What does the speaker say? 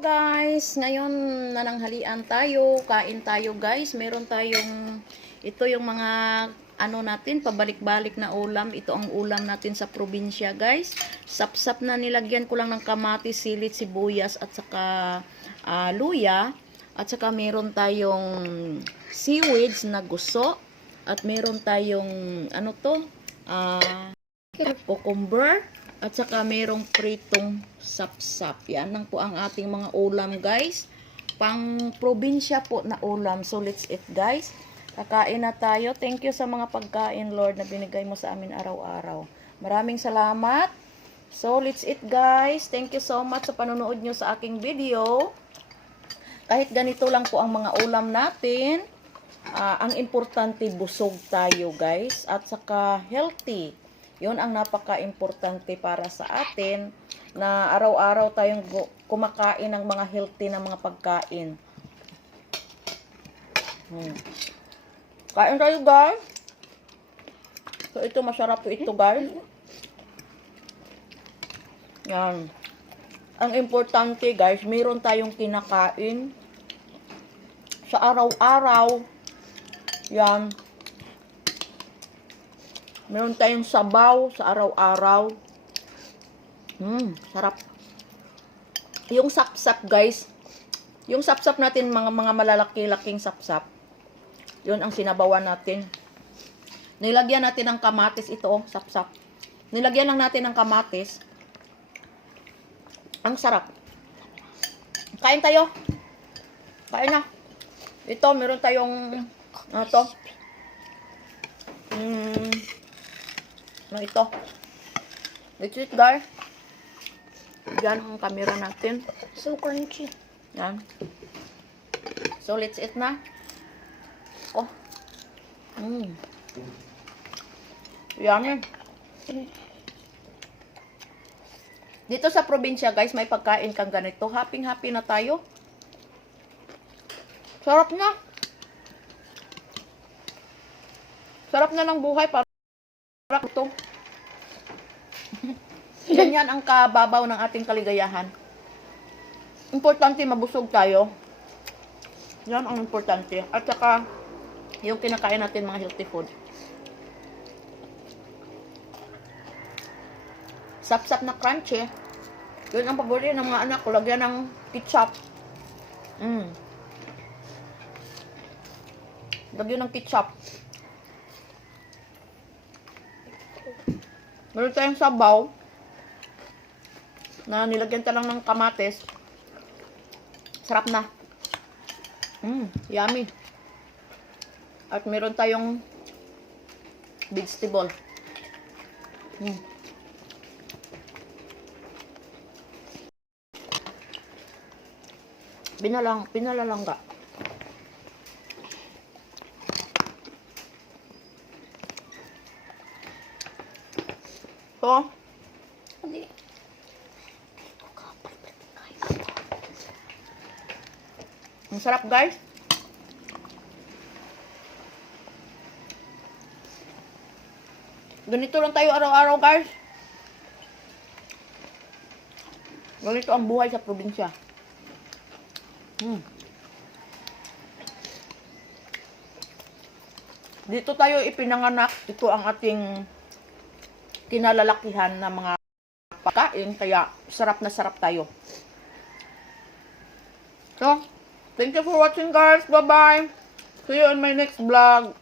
Guys, ngayon nananghalian tayo, kain tayo guys. Meron tayong, ito yung mga ano natin, pabalik-balik na ulam. Ito ang ulam natin sa probinsya guys. Sapsap na nilagyan ko lang ng kamatis, silit, sibuyas at saka luya. At saka meron tayong seaweeds na guso. At meron tayong ano to, cucumber. At saka merong pritong sapsap. Yan lang po ang ating mga ulam guys. Pang probinsya po na ulam. So let's eat guys. Kakain na tayo. Thank you sa mga pagkain Lord na binigay mo sa amin araw-araw. Maraming salamat. So let's eat guys. Thank you so much sa panonood nyo sa aking video. Kahit ganito lang po ang mga ulam natin. Ang importante busog tayo guys. At saka healthy. Yun ang napaka-importante para sa atin na araw-araw tayong kumakain ng mga healthy na mga pagkain. Kain tayo guys. So ito masarap po ito guys. Yan. Ang importante guys, meron tayong kinakain sa araw-araw. Yan. Meron tayong sabaw sa araw-araw. Sarap. Yung sapsap guys. Yung sapsap natin, mga malalaki-laking sapsap. Yun ang sinabawan natin. Nilagyan natin ng kamatis ito, sapsap. Nilagyan lang natin ng kamatis. Ang sarap. Kain tayo. Kain na. Ito, meron tayong ito. Ito. Let's eat guys. Yan ang camera natin. So crunchy. Yan. So let's eat na. Oh. Yan. Dito sa probinsya guys, may pagkain kang ganito. Happy na tayo. Sarap na. Sarap na ng buhay para ito. Yan ang kababaw ng ating kaligayahan. Importante mabusog tayo. Yan ang importante. At saka yung kinakain natin mga healthy food. Sap-sap na crunchy. Yun ang paborito ng mga anak ko. Lagyan ng ketchup. Lagyan ng ketchup. Meron tayong sabaw na nilagyan ta lang ng kamatis. Sarap na. Yummy. At meron tayong vegetable. Pinalalangga. So, ang sarap guys. Ganito lang tayo araw-araw guys. Ganito ang buhay sa probinsya. Dito tayo ipinanganak. Ito ang ating kinalalakihan na mga pagkain, kaya sarap na sarap tayo. So, thank you for watching guys. Bye-bye. See you in my next vlog.